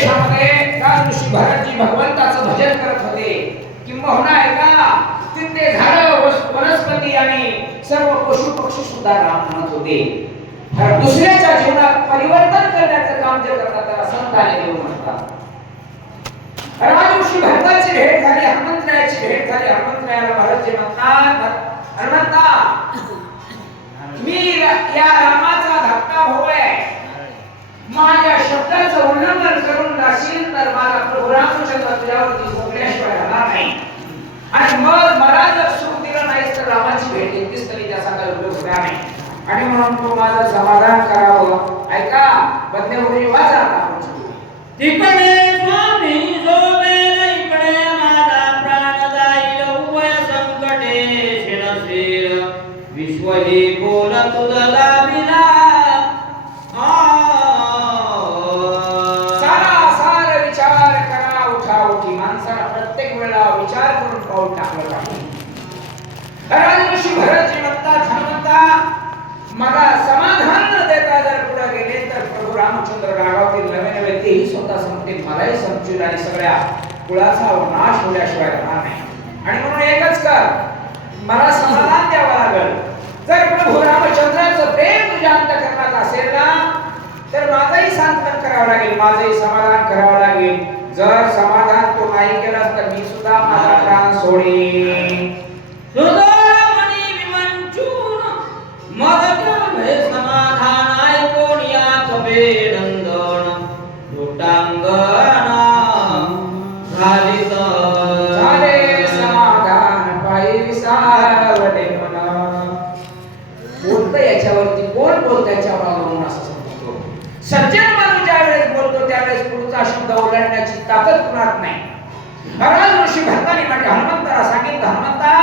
प्रदेशामध्ये ऋषी भरतजी भगवंताचं भजन करत होते. किंबहुना ऐका तिथे झाडं वनस्पती आणि सर्व पशु पक्षी सुद्धा राम म्हणत होते. तर दुसऱ्याच्या जीवनात परिवर्तन करण्याचं काम जे करतात त्याला संत आणि देव म्हणतात. ऋषी भरताची भेट झाली, हनुमंतरायाची भेट झाली. हनुमंतरायाला भरतजी म्हणतात, हनुमंता मी या रामाचा धाकटा भाऊ आहे. माझ्या शब्दाचं उल्लंघन करून जाशील तर मला प्रभू रामचंद्र तुझ्यावरती झोपल्याशिवाय राहणार नाही. आणि मग मला जर सुख दिलं नाही तर रामाची भेट घेतलीस तरी त्याचा काही उपयोग होणार नाही. आणि म्हणून तू माझं समाधान करावं. ऐका बंदेवरी वाचा आता. तिकडे स्वामी झोपेल, इकडे माझा प्राण जाईल. उभय संकटे शिरशील, विश्वही बोल तुझा लाभिला. सारा विचार करा उठाउठी. माणसाला प्रत्येक वेळेला विचार करून पाऊल टाकलं पाहिजे. ऋषी भरतजी म्हणतात, हनुमंता मला समाधान न देता जर पुढे गेले तर प्रभू रामचंद्र रागावतील. नवे नवे तेही स्वतः सांगतील, मलाही समजून आणि सगळ्या कुळाचा नाश होण्याशिवाय राहणार नाही. आणि म्हणून एकच कर, मला समाधान द्यावं लागेल. जर प्रभू रामचंद्राचं प्रेम तुझ्या अंतःकरणात असेल ना तर माझंही सांत्वन करावं लागेल, माझंही समाधान करावं लागेल. जर समाधान तू नाही केलास तर मी सुद्धा माझा प्राण सोडेन. सुधारमणी विमंचून मदत्याने समाधान ऐकून यात बेडंगण लोटांगण झाले समाधान पायी विसावले मन. बोलतं याच्यावरती कोण बोलतं याच्यावर अवलंबून असं समजतो. सज्जन माणूस ज्यावेळेस बोलतो त्यावेळेस पुढचा शब्द ओलांडण्याची ताकद कुणात नाही. महाराज ऋषी भरतानी म्हणजे हनुमंताला सांगितलं, हनुमंता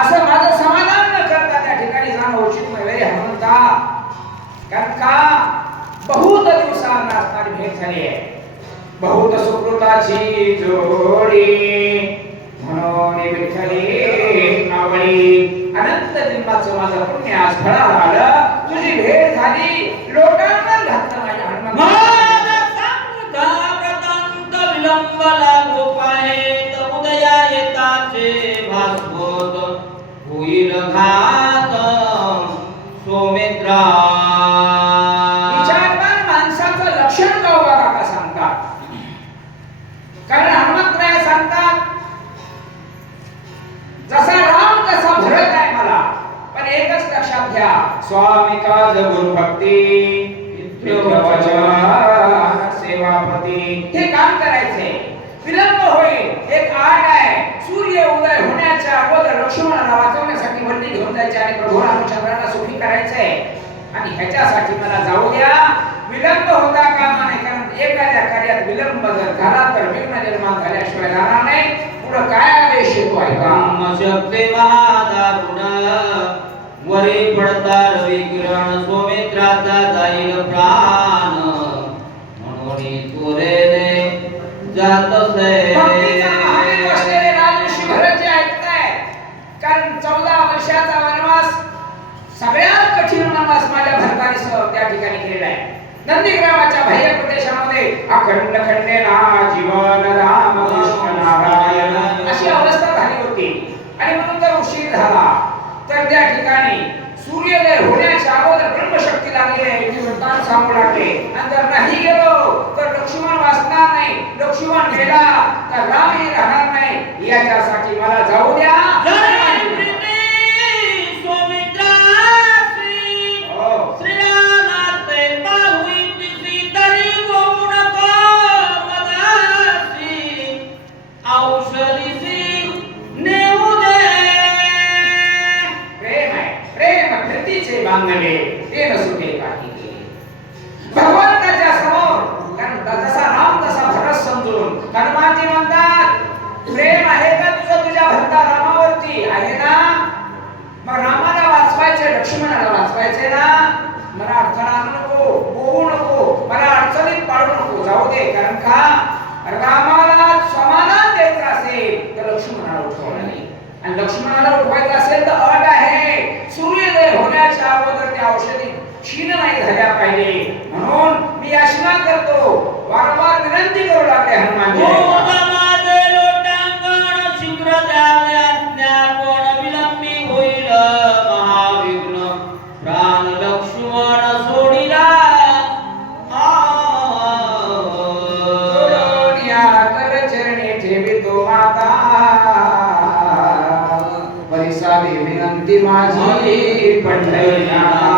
असं माझं समाधान न करता त्या ठिकाणी जाणं उचित नव्हे हनुमंता. कारण का बहुत दिवसांना असणारी भेट झाली आहे. बहुत सुकृताची जोडी म्हणून विठ्ठली आवडी. अनंत जन्माचं माझं पुण्य आज फळाला आलं. तुझी भेट झाली, लोटांना घातलं माझ्या हनुमंता. विलंब लागो पाहेत, उदया येताचे भास्वत होईल घात सौमित्रा. विचारवान माणसाचं लक्षण गावा काका सांगतात. कारण हनुमंतराय सांगतात जसा राम तसा भरत आहे मला. पण एकच लक्षात घ्या, स्वामी काज गुरु भक्ती सेवापती. हे काम करायचंय, विलंब होईल. एक आठ आहे, सूर्य उदय होण्याच्या अगोदर लक्ष्मणाला वाचवण्यासाठी वंडी घेऊन जायचे आणि प्रभू रामचंद्राला सुखी करायचंय. आणि ह्याच्यासाठी मला जाऊ द्या. विलंब होता कामा नये. कारण एखाद्या कार्यात विलंब जर झाला तर विघ्न निर्माण झाल्याशिवाय राहणार नाही. पुढे काय आदेश येतो ऐका. शक्ती महादारुण वरी पडतार विकिरण, सौमित्राचा जाईल प्राण म्हणून तुरेने जातसे. ऋषी भरतजी ऐकताय. कारण 14 वर्षाचा वनवास सगळ्यात कठीण वनवास माझ्या भरताने त्या ठिकाणी केलेला आहे. नंदीग्रामाच्या बाह्य प्रदेशामध्ये अखंड खंडेना जीवन राम कृष्ण नारायण अशी अवस्था झाली होती. आणि म्हणून जर उशीर झाला तर त्या ठिकाणी सूर्योदय होण्याच्या अगोदर ब्रह्मशक्ती लागली आहे की वृत्तांत सांगू लागले. आणि जर नाही गेलो तर लक्ष्मण वाचणार नाही. लक्ष्मण गेला तर रामही राहणार नाही. याच्यासाठी मला जाऊ द्या. भगवंताच्या समोर जसा राम तसा भरत समजून हनुमानजी म्हणतात, प्रेम आहे का तुझं तुझ्या भरता रामावरती? आहे ना? मग रामाला वाचवायचे, लक्ष्मणाला वाचवायचे ना. मला अडचण आणू नको, होऊ नको, मला अडचणीत पाडू नको, जाऊ दे. कारण का रामाला समाधान द्यायचं असेल तर लक्ष्मणाला उठवायला नाही. आणि लक्ष्मणाला उठवायचं असेल तर अट आहे, सूर्योदय होण्याच्या अगोदर त्या औषधी क्षीण नाही झाल्या पाहिजे. म्हणून मी याचना करतो पंढरीनाथा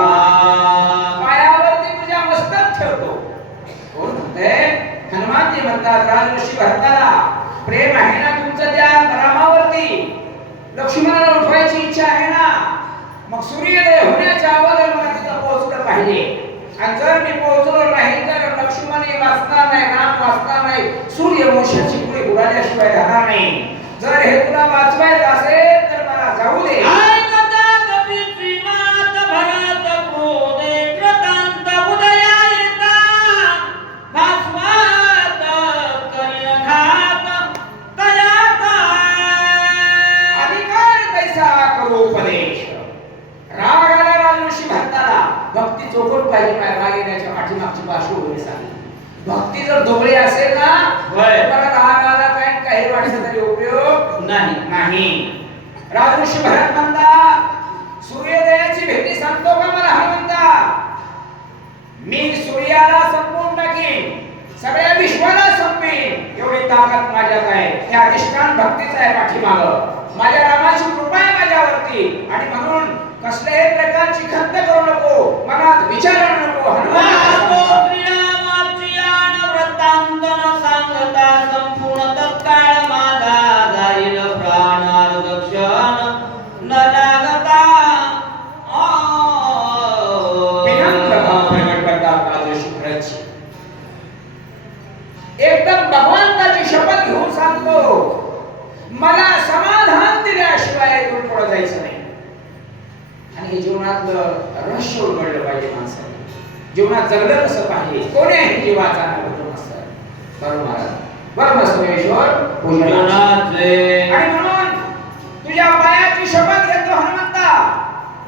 पायावरती तुझ्या मस्तक ठेवतो. कोण म्हणतंय? हनुमानजी म्हणतात राजऋषी भरताला प्रेम आहे ना तुमचं त्या रामावरती, लक्ष्मणाला उठवायची इच्छा आहे ना, मग सूर्योदय होण्याच्या अगोदर मला तिथं पोहोचलं पाहिजे. आणि जर मी पोहोचलो नाही तर लक्ष्मण वाचणार नाही, राम वाचणार नाही, सूर्यवंशाची पुढे बुडाल्याशिवाय राहणार नाही. जर हे तुला वाचवायचं असेल तर मला जाऊ दे. भक्ती चोखट पाहिजे. राग येण्याच्या पाठीमागची पार्श्वभूमी सांगितली. भक्ती जर दोघळी असेल ना तर राग आला काय काही वाटलं तरी उपयोग नाही. राजऋषी भरत म्हणता सूर्योदयाची भेटी सांगतो का मला हनुमंता? मी सूर्याला संपवून टाकीन, सगळ्या विश्वाला संपवीन, एवढी ताकद माझ्यात आहे. हे अधिष्ठान भक्तीचं आहे पाठीमागं. माझ्या रामाची कृपा आहे माझ्यावरती. आणि म्हणून कसल्याही प्रकारची खंत करू नको, मनात विचार आणू नको. सांगता संपूर्ण तत्काळ माझा जाईल प्राणार दक्षण न लागता. प्रकट करतात राजर्षी भरत. एकदम भगवंताची शपथ घेऊन सांगतो, मला समाधान दिल्याशिवाय इथून पुढे जायचं नाही. आणि हे जीवनातलं रहस्य उघडलं पाहिजे माणसाने. जीवनात जगलं कसं पाहिजे, कोणीही जीवाचा अनुभव नसतं. बरोबर परमेश्वर पूजनाचे. आणि म्हणून तुझ्या पायाची शपथ घेतो हनुमंता,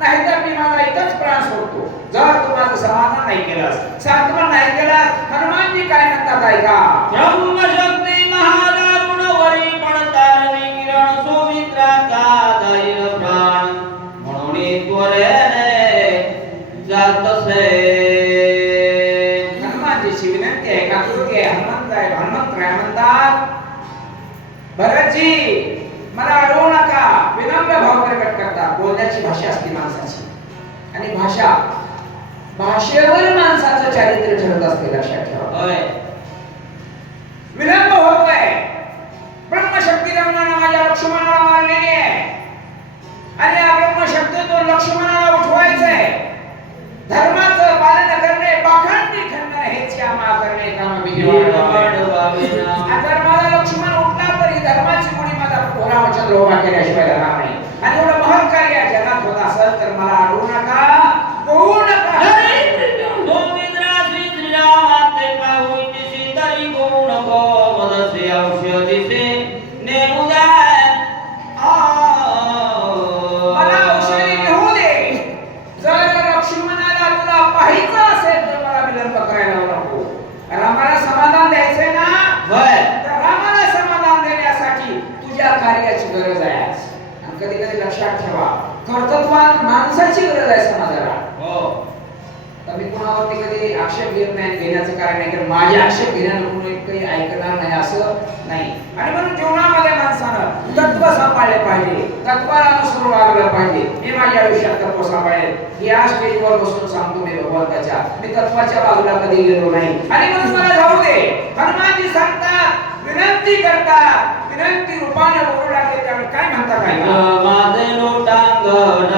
नाहीतर मी माझा इथंच प्राण सोडतो. जर तू माझं समाधान नाही केलंस, सांत्वन नाही केलंस, हनुमानजी काय म्हणतात ऐका. ब्रह्मशक्ती महादारुण वरी पडतार विकिरण सौमित्राचा जाईल प्राण म्हणून त्वरेने जातसे. हनुमानजीची विनंती आहे का तुझे हनुमंतराय म्हणतात भरतजी मला अडवू नका. विनम्र भाव प्रकट करतात. बोलण्याची भाषा असते माणसाची, आणि भाषेवर माणसाचं चारित्र्य ठरत असते, लक्षात ठेवा. विलंब होतोय. ब्रह्मशक्ती रमणानं माझ्या लक्ष्मणाला मारलेली आहे, आणि या ब्रह्मशक्तीतून लक्ष्मणाला उठवायचंय. धर्माचं पालन करणे, पाखंडी खंडन हेच या करणे काम जर माझा लक्ष्मण उठला तरी धर्माची मुळी माझा रामचंद्र उभा केल्याशिवाय राहणार नाही. आणि एवढं महत् कार्य जगात होत असेल तर मला अडवू नका, होऊ नका. मला औषधी घेऊ दे. जर लक्ष्मणाला तुला पाहायचं असेल तर मला विलंब करायला नको. रामाला समाधान द्यायचंय ना, तर रामाला समाधान देण्यासाठी तुझ्या कार्याची गरज आहे. आणि कधी कधी लक्षात ठेवा, कर्तृत्वात माणसाची गरज आहे समाजाला. मी कोणावरती कधी आक्षेप घेत नाही, घेण्याचं कारण नाही, तर माझे आक्षेप घेण्याला कोणी काही ऐकणार नाही असं नाही. आणि म्हणून जीवनामध्ये माणसानं तत्व सांभाळले पाहिजे, तत्वाला अनुसरून वागलं पाहिजे. मी माझ्या आयुष्यात तत्व सांभाळले. या स्टेजवर बसून सांगतो मी भगवंताच्या, मी तत्वाच्या बाजूला कधी गेलो नाही. आणि म्हणून मला जाऊ दे. हनुमानजी सांगतात, विनंती करतात, विनंती रूपाने बोलू लागले. त्यावेळी काय म्हणतात काय माझे लोटांगण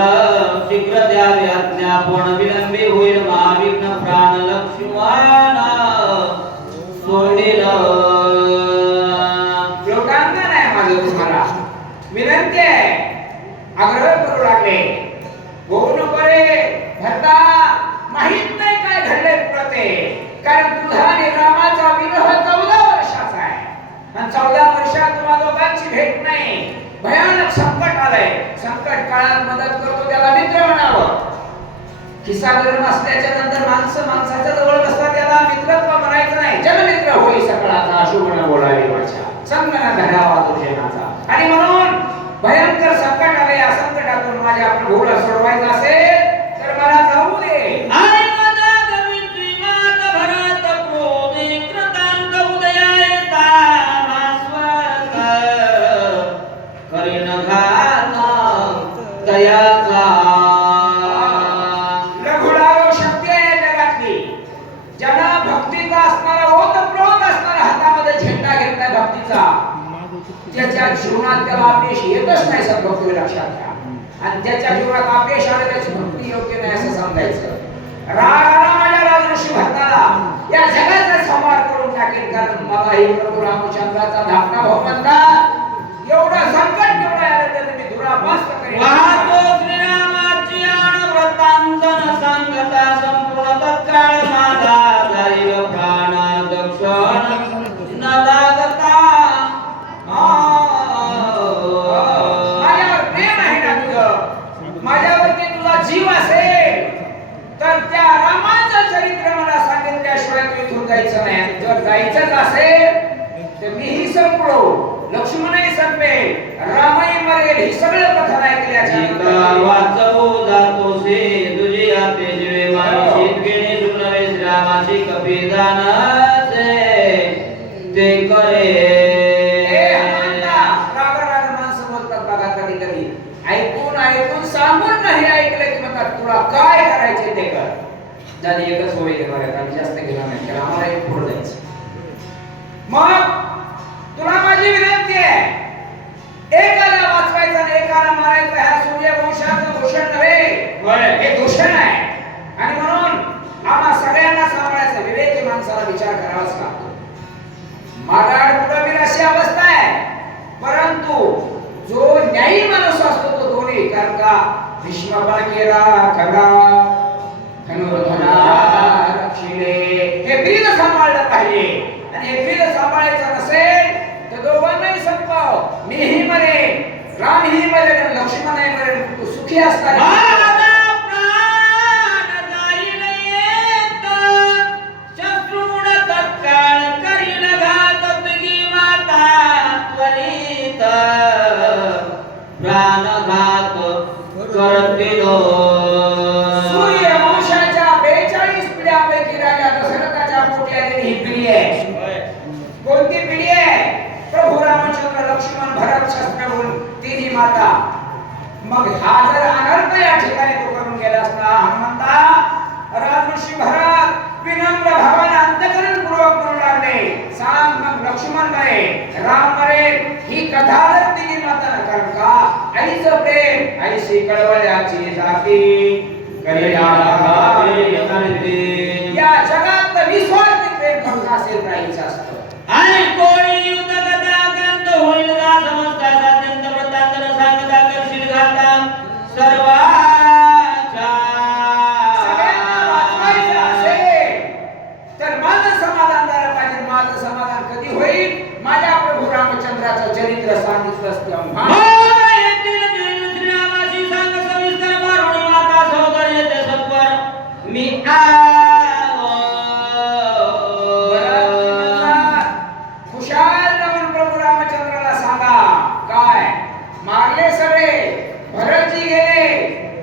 शीघ्र द्यावे आज्ञा, पण विलंबी होईल महाविघ्न प्राण लक्ष्मण सोडील. लोटांगण आहे माझं तुम्हाला, विनंती आहे, आग्रह करू लागले. होऊ नको रे भरता, माहित नाही काय घडले पुढे ते. कारण तुझा आणि रामाचा विरह 14 वर्षाचा आहे, आणि 14 वर्षात तुम्हा दोघांची भेट नाही. भयानक संकट आलंय. संकट काळात मदत करतो त्याला मित्र म्हणावं. खिसा गरम असल्याच्या नंतर माणसाच्या जवळ बसता त्याला मित्रत्व म्हणायचं नाही. जनमित्र होई सकळाचा, अशुभन बोलावे वाचा, संगना धरावा तुझेनाचा. आणि म्हणून भयंकर संकट आले. या संकटातून माझ्या प्रभूला सोडवायचं असेल तर मला जाऊ दे. ज्याच्या जीवनात त्याला अपयश येतच नाही सद्भक्ती लक्षात घ्या. आणि ज्याच्या जीवनात अपयश आलं त्याची भक्ती योग्य नाही असं समजायचं. राग आला माझ्या राजऋषी भरताला, या जगाचा संहार करून टाकेल. कारण मला हे प्रभू रामचंद्राचा धाकटा भाऊ म्हणतात, एवढं संकट केवढं आलं तर मी दुरापास्त करेन. वाहतो श्रीरामाची आण वृत्तांतन सांगता संपूर्ण तत्काळ माझा जाईल प्राण दक्षण न लागता. माझ्यावर प्रेम आहे ना तुझं, माझ्यावरती तुझा जीव असेल तर त्या रामाचं चरित्र मला सांगितल्याशिवाय तू इथून जायचं नाही. जर जायचंच असेल तर मीही संपलो, लक्ष्मणही संपेल, रामही मरेल. ही सगळं कथन ऐकल्याच्या वाचवू जातोसे तुझी आते जीवे माझी शीतगिणी सुनवे श्रीरामाची कपिदानाचे ते करे. ऐकून सांगून नाही ऐकलं की म्हणतात तुला काय करायचे ते कर. ज्याने एकच होय घेणार आहेत आणि जास्त घेणार नाही, कारण आम्हाला एक पुढे जायचं. मग तुला माझी विनंती आहे, एकाला वाचवायचं आणि एकाला मारायचं. ह्या सूर्यवंशाचं दूषण नव्हे, हे दूषण आहे. आणि म्हणून आम्हा सगळ्यांना सांभाळायचं. विवेकी माणसाला विचार करावाच लागतो. मागाड पुढे अशी अवस्था आहे, परंतु जो न्यायी माणूस असतो तो दोन्ही. कारण का भीष्म केला खरा धनुर्धरा रक्षिले, हे ब्रीद सांभाळलं पाहिजे. आणि हे ब्रीद सांभाळायचं नसेल तर दोघांनाही संपव. मीही मरेन, रामही मरेन, लक्ष्मणही मरेन. तू सुखी असता प्राणघात करतिलो. सूर्यवंशाच्या 42 पिढ्यापैकी राजा दशरथाच्या पोटी आलेली ही पिढी आहे. कोणती पिढी आहे? प्रभू रामचंद्र, लक्ष्मण, भरत, शत्रुघ्न, तिन्ही माता. मग हा जर अनर्थ या ठिकाणी तो करून गेला असता, हनुमंता राजऋषी भरत विनम्र भावाने अंतकरण पूर्वक म्हणू लागले, सांग मग लक्ष्मण मरे, राम मरे. ही कथा जर तिन्ही माता न कारण का आईचं प्रेम आईशी कळवळ्याची जाती करिया या जगात निस्वार्थी प्रेम फक्त असेल आईचं असतं. आणि कोणी युद्ध कथा गंध होईल का समजता अत्यंत वृत्तांतर सांगता करशील घालता सर्वाच्या. सगळ्यांना वाचवायचं असेल तर माझं समाधान झालं पाहिजे. माझं समाधान कधी होईल? माझ्या प्रभू रामचंद्राचं चरित्र सांगितलं तेव्हा. श्रीरामाची सांग सविस्तर मारुणी माता सौंदर्य ते सत्वर मी खुशाल जाऊन प्रभू रामचंद्राला सांगा. काय मारले सगळे, भरतजी गेले,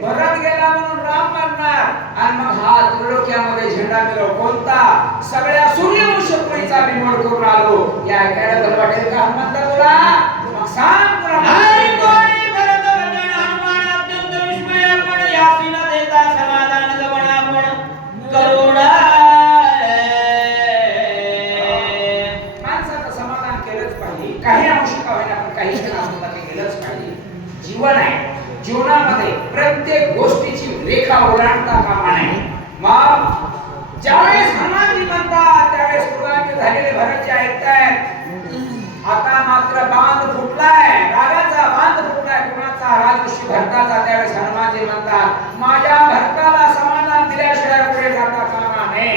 भरत गेला म्हणून राम मरणार. आणि मग हा त्रिलोक्यामध्ये झेंडा मिळव कोणता? सगळ्या सूर्यवंश पुरीचा बिमोड करून आलो. या ऐकायला बरं वाटेल का हनुमंता तुला? मग सांग तुला काही अंश का होईना पण काही केलंच पाहिजे. जीवन आहे, जीवनामध्ये प्रत्येक गोष्टीची रेखा ओलांडता कामा नये. मग ज्यावेळेस हनुमानजी म्हणतात त्यावेळेस कृतांत झालेले भरतजी ऐकतायत. आता मात्र बांध फुटलाय, रागाचा बांध फुटलाय. कुणाचा? राजऋषी भरताचा. त्यावेळेस हनुमानजी म्हणतात माझ्या भरताला समाधान दिल्याशिवाय पुढे जाता कामा नये.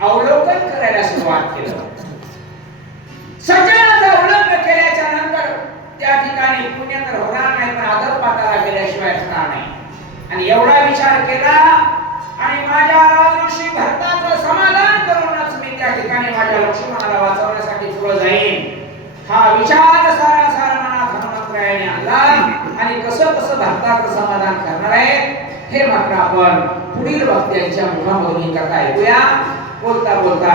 अवलोकन करायला सुरुवात केलं. सज्जनाचा अवलंब केल्याच्या नंतर त्या ठिकाणी पुण्य तर होणार नाही पण आदर पाताला गेल्याशिवाय होणार नाही. आणि एवढा विचार केला आणि माझ्या राजऋषी भरताचं समाधान करूनच मी त्या ठिकाणी माझ्या लक्ष्मणाला वाचवण्यासाठी पुढे जाईन. हा विचार सारासार मनात हनुमंतरायाने आणला. आणि कसं कसं भरताचं समाधान करणार आहे हे मात्र आपण पुढील वाक्यांच्या मुखामधून ही कथा ऐकूया. बोलता बोलता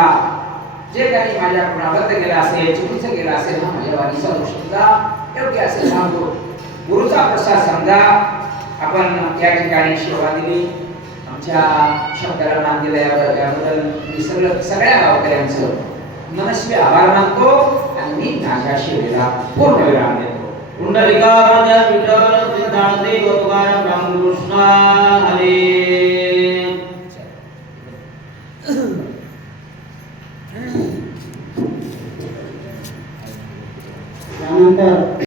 जे काही माझ्या गुणाबद्ध गेला असेल, चुकीचं गेला असेल, हा माझ्या वाणीचा दोष योग्य असेल सांगतो. गुरुचा प्रसाद समजा. आपण या ठिकाणी सेवा दिली, आमच्या शब्दाला मान दिला, याबद्दल मी सगळ्या गावकऱ्यांचं मनस्वी आभार मानतो आणि मी माझ्या सेवेला पूर्ण विराम देतो. पुंडलिकावंद्य विठ्ठल सिद्धांती तुकाराम रामकृष्ण हरी. त्यानंतर